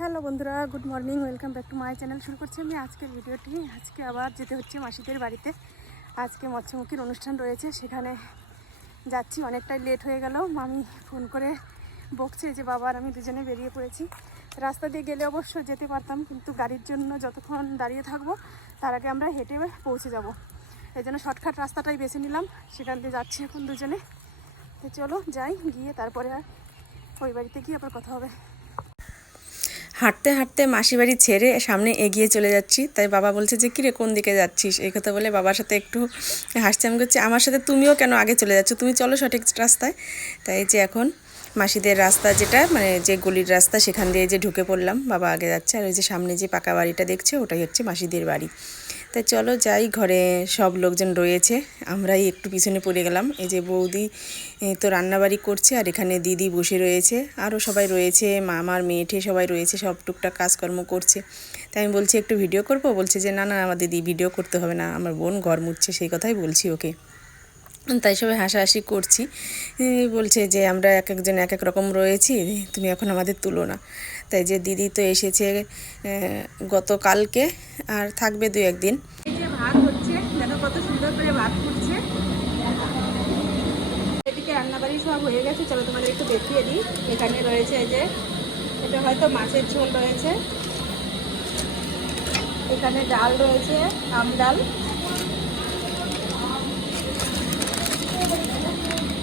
Hello বন্ধুরা, good morning, welcome back to my channel. শুরু করছি আমি আজকের ভিডিওটি। আজকে আবার যেতে হচ্ছে মাসিদের বাড়িতে। আজকে মৎস্যমুখীর অনুষ্ঠান রয়েছে, সেখানে যাচ্ছি, অনেকটাই লেট হয়ে গেল। মামি ফোন করে বকছে যে বাবার আমি দুজনে বেরিয়ে পড়েছি। রাস্তা দিয়ে গেলে অবশ্য যেতে পারতাম, কিন্তু গাড়ির জন্য যতক্ষণ দাঁড়িয়ে থাকব, তার আগে আমরা হেঁটে পৌঁছে যাব। এই জন্য শর্টকাট রাস্তাটাই বেছে নিলাম, সেখান দিয়ে যাচ্ছি এখন দুজনে। তো চলো যাই, গিয়ে তারপরে আর ওই বাড়িতে গিয়ে আবার কথা হবে। হাঁটতে হাঁটতে মাসি বাড়ি ছেড়ে সামনে এগিয়ে চলে যাচ্ছি। তাই বাবা বলছে যে, কিরে, কোন দিকে যাচ্ছিস? এই কথা বলে বাবার সাথে একটু হাসছে। আমি করছি আমার সাথে তুমিও কেন আগে চলে যাচ্ছ? তুমি চলো সঠিক রাস্তায়। তাই যে এখন মাসিদের রাস্তা যেটা মানে যে গলির রাস্তা, সেখান দিয়ে যে ঢুকে পড়লাম। বাবা আগে যাচ্ছে। আর ওই যে সামনে যে পাকা বাড়িটা দেখছে, ওটাই হচ্ছে মাসিদের বাড়ি। তাই চলো যাই, ঘরে সব লোকজন রয়েছে। আমরাই একটু পিছনে পড়ে গেলাম। এই যে বৌদি তো রান্নাবাড়ি করছে আর এখানে দিদি বসে রয়েছে। আরও সবাই রয়েছে, মামার মেয়েঠে সবাই রয়েছে, সব টুকটাক কাজকর্ম করছে। তাই আমি বলছি, একটু ভিডিও করব? বলছে যে, না না আমার দিদি ভিডিও করতে হবে না। আমার বোন ঘর মুচ্ছে সেই কথাই বলছি ওকে। তাই সবাই হাসাহাসি করছি। বলছে যে, আমরা এক একজন এক এক রকম রয়েছি, তুমি এখন আমাদের তুলো না। তাই যে দিদি তো এসেছে গতকালকে, আর থাকবে দু একদিন। ভাত হচ্ছে কত সুন্দর করে ভাত রান্নাবাড়ি সব হয়ে গেছে, চলো একটু দেখিয়ে দিই। এখানে রয়েছে যে, এটা হয়তো মাছের ঝোল রয়েছে। এখানে ডাল রয়েছে, আম ডাল।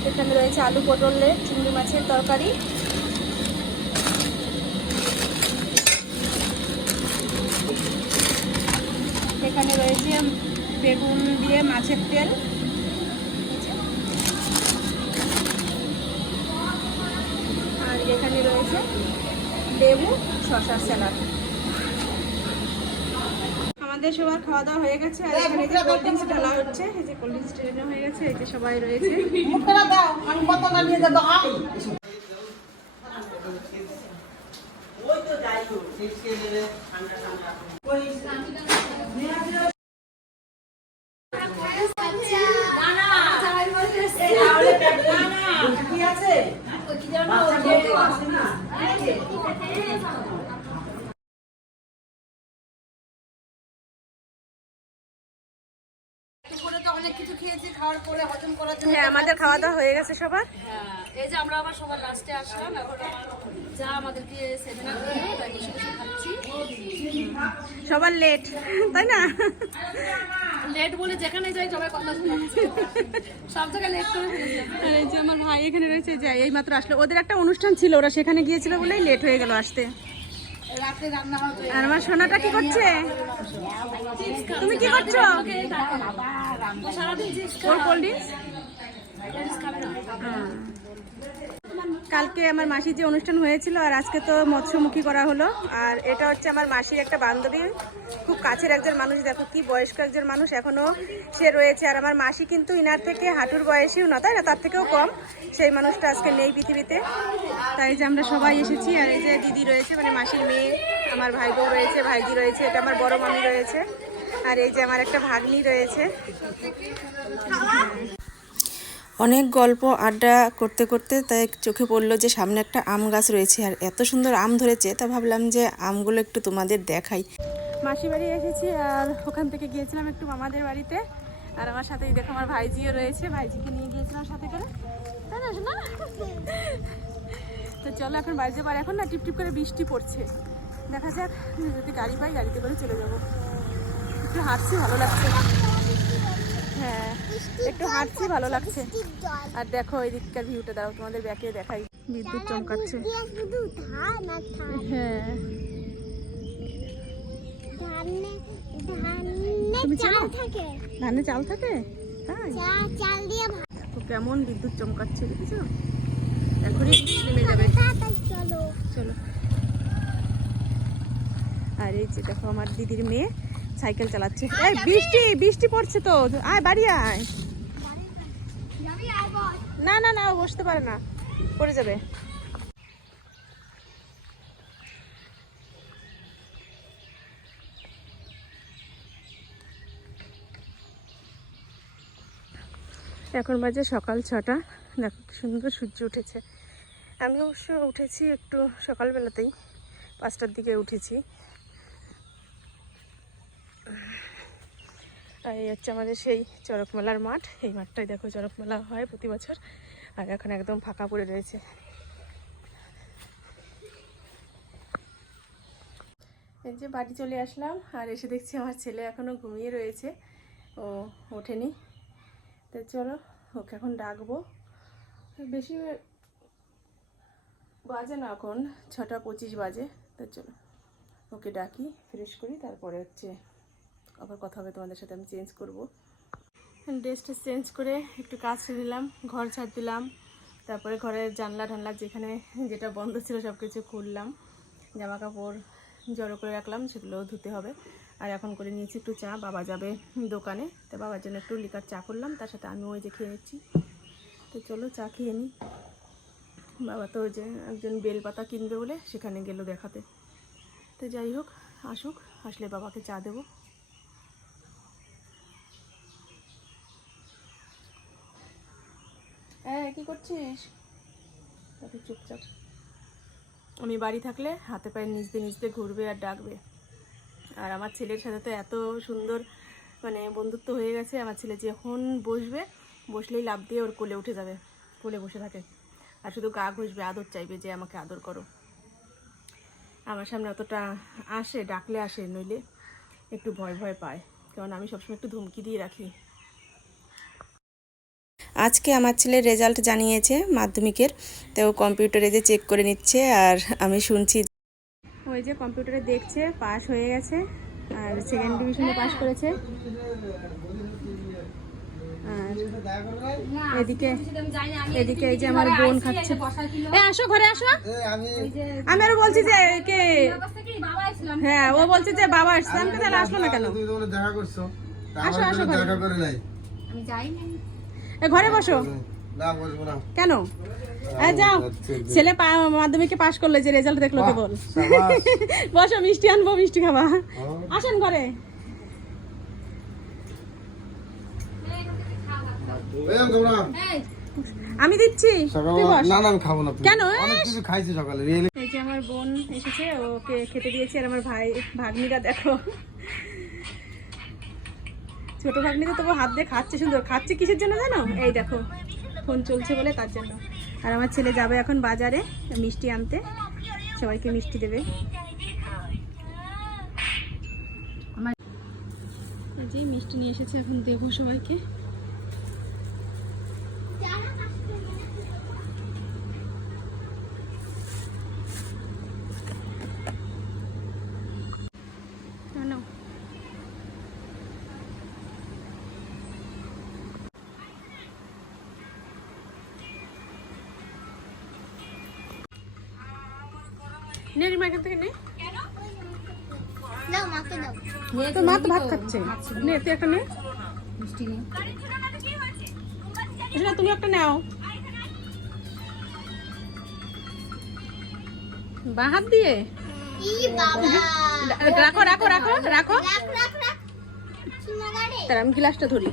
এখানে রয়েছে আলু পটলের চিংড়ি মাছের তরকারি। এখানে রয়েছে বেগুন দিয়ে মাছের তেল। আর এখানে রয়েছে লেবু, শশার স্যালাড। আমাদের সবার খাওয়া দাওয়া হয়ে গেছে আর এখানে যে কোল্ড ড্রিঙ্কস ঢালা হচ্ছে এই যে কোল্ড ড্রিঙ্কস হয়ে গেছে এই যে সবাই রয়েছে। মুখটা দাও আমি বোতলটা নিয়ে যাব আই কি আছে? তো অনেক কিছু খেয়েছি খাওয়ার পরে হজম করার জন্য হ্যাঁ আমাদের খাওয়া দাওয়া হয়ে গেছে সবার। হ্যাঁ, এই যে আমরা আবার সবার লাস্টে আসলাম এখন যা আমাদেরকে সেভেন আপ দিল বসে বসে খাচ্ছি। সবার লেট তাই না? লেট বলে যেখানে যাই সবাই কথা শোনাচ্ছে সব জায়গায় লেট করে এই যে আমার ভাই এখানে রয়েছে যাই এই মাত্র আসলো। ওদের একটা অনুষ্ঠান ছিল ওরা সেখানে গিয়েছিল বলেই লেট হয়ে গেল আসতে। আর আমার সোনাটা কি করছে? তুমি কি করছ? ওর কোল্ড ড্রিঙ্কস কালকে আমার মাসির যে অনুষ্ঠান হয়েছিল আর আজকে তো মৎস্যমুখী করা হলো। আর এটা হচ্ছে আমার মাসির একটা বান্ধবী। খুব কাছের একজন মানুষ দেখো কি বয়স্ক একজন মানুষ এখনও সে রয়েছে। আর আমার মাসি কিন্তু ইনার থেকে হাঁটুর বয়সীও না তাই না? তার থেকেও কম। সেই মানুষটা আজকে নেই পৃথিবীতে। তাই যে আমরা সবাই এসেছি। আর এই যে দিদি রয়েছে মানে মাসির মেয়ে আমার ভাই বউ রয়েছে ভাইজি রয়েছে এটা আমার বড় মামি রয়েছে। আর এই যে আমার একটা ভাগ্নি রয়েছে। অনেক গল্প আড্ডা করতে করতে তাই চোখে পড়ল যে সামনে একটা আম গাছ রয়েছে আর এত সুন্দর আম ধরেছে তা ভাবলাম যে আমগুলো একটু তোমাদের দেখাই। মাসি বাড়ি এসেছি আর ওখান থেকে গিয়েছিলাম একটু মামাদের বাড়িতে। আর আমার সাথে দেখো আমার ভাইজিও রয়েছে ভাইজিকে নিয়ে গিয়েছিলাম সাথে করে। তাই না শোনা তো চলো এখন বাড়ি যাবার এখন না টিপ টিপ করে বৃষ্টি পড়ছে। দেখা যাক যদি গাড়ি পাই গাড়িতে করে চলে যাব। একটু হাঁটছি, ভালো লাগছে। হ্যাঁ একটু হাঁটছি, ভালো লাগছে। আর দেখো ওই দিককার ভিউটা দাও তোমাদের ব্যাকে দেখাই। বিদ্যুৎ চমকাচ্ছে। হ্যাঁ। চাল থাকে? কেমন বিদ্যুৎ চমকাচ্ছে, দেখেছ? এখনই নেমে যাবে। চলো। আর এই যে দেখো আমার দিদির মেয়ে সাইকেল চালাচ্ছে। এই বৃষ্টি বৃষ্টি পড়ছে তো। আয়, বাড়ি আয়। না না না বসতে পারে না। পড়ে যাবে। এখন বাজে সকাল ছটা। দেখো কি সুন্দর সূর্য উঠেছে। আমি অবশ্য উঠেছি একটু সকালবেলাতেই। পাঁচটার দিকে উঠেছি। এই হচ্ছে আমাদের সেই চড়ক মেলার মাঠ। এই মাঠটাই দেখো চড়ক মেলা হয় প্রতি বছর। আর এখন একদম ফাঁকা পড়ে রয়েছে। এই যে বাড়ি চলে আসলাম, আর এসে দেখছি আমার ছেলে এখনও ঘুমিয়ে রয়েছে। ও ওঠেনি। তো চলো, ওকে এখন ডাকবো। বেশি বাজে না এখন, ছটা পঁচিশ বাজে। তো চলো, ওকে ডাকি, ফ্রেশ করি, তারপরে হচ্ছে আবার কথা হবে, তোমাদের সাথে আমি চেঞ্জ করব। ড্রেসটা চেঞ্জ করে একটু কাজ দিলাম ঘর ছাড় দিলাম, তারপরে ঘরের জানলা টানলা যেখানে যেটা বন্ধ ছিল সব কিছু খুললাম জামা কাপড় জড়ো করে রাখলাম সেগুলো ধুতে হবে। আর এখন করে নিয়েছি একটু চা, বাবা যাবে দোকানে, তো বাবার জন্য একটু লিকার চা করলাম, তার সাথে আমি ওই যে খেয়ে নিচ্ছি। তো চলো চা খেয়ে নিই বাবা তো ওই যে একজন বেলপাতা কিনবে বলে সেখানে গেল দেখাতে। তো যাই হোক, আসুক, আসলে বাবাকে চা দেবো। হ্যাঁ কি করছিস? তাকে চুপচাপ। আমি বাড়ি থাকলে হাতে পায়ে নিজতে নিজতে ঘুরবে আর ডাকবে। আর আমার ছেলের সাথে তো এত সুন্দর মানে বন্ধুত্ব হয়ে গেছে, আমার ছেলে যখন বসবে, বসলেই লাভ দিয়ে ওর কোলে উঠে যাবে, কোলে বসে থাকে। আর শুধু গা ঘষবে, আদর চাইবে যে আমাকে আদর করো। আমার সামনে অতটা আসে, ডাকলে আসে, নইলে একটু ভয় ভয় পায়। কারণ আমি সবসময় একটু ধমকি দিয়ে রাখি। আজকে আমার ছেলের রেজাল্ট জানিয়েছে মাধ্যমিকের তো ও কম্পিউটারে যে চেক করে নিচ্ছে আর আমি শুনছি ওই যে কম্পিউটারে দেখছে পাস হয়ে গেছে আর সেকেন্ড ডিভিশনে পাস করেছে। আর এদিকে এদিকে এই যে আমার বোন খাচ্ছে। এ আসো ঘরে আসো। আমি আরও বলছি যে কে? হ্যাঁ ও বলছে যে বাবা আসছে। আমি তাহলে আসলো না কেন? তুমি তো বলে দেখা করছ। আসো, আসো ঘরে। নাই। এ ঘরে বসো। কেন? যাও। ছেলে মাধ্যমিকে পাস করল যে রেজাল্ট দেখল কেবল। বসো মিষ্টি আনব মিষ্টি খাবা। আসেন ঘরে। আম দিচ্ছি। সকালে তুই বস। না না আমি খাব না কেন? অনেক কিছু খাইছি সকালে এই যে আমার বোন এসেছে ওকে খেতে দিয়েছি আর আমার ভাই ভাগ্নিরা দেখো। ছোট ভাগ্নি তো তবু হাত দিয়ে খাচ্ছে সুন্দর। খাচ্ছে কিসের জন্য জানো? এই দেখো, ফোন চলছে বলে তার জন্য। আর আমার ছেলে যাবে এখন বাজারে মিষ্টি আনতে। সবাইকে মিষ্টি দেবে। আমার যে মিষ্টি নিয়ে এসেছে এখন দেবো সবাইকে। নে রিমা এখান থেকে নে। দাও মাকে দাও। তো মা তো ভাত খাচ্ছে। নে। তুই একটা নে। তুমি একটা নাও। বা হাত দিয়ে। রাখো রাখো রাখো রাখো। তার আমি গ্লাসটা ধরি।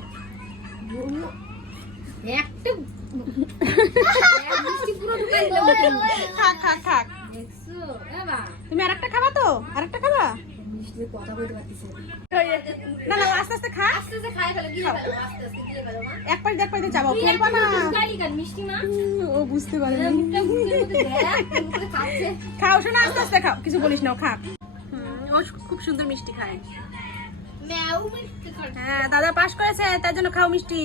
খাক খাক খাক তুমি আরেকটা খাবা তো? আরেকটা খাবা? না। না আস্তে আস্তে খা। এক পাশ পাশে ফেলবা না। ও বুঝতে পারে খাও শোনা আস্তে আস্তে খাও। কিছু বলিস না ও খা। ও খুব সুন্দর মিষ্টি খায়। ম্যাও মিষ্টি হ্যাঁ দাদা পাস করেছে তার জন্য খাও মিষ্টি।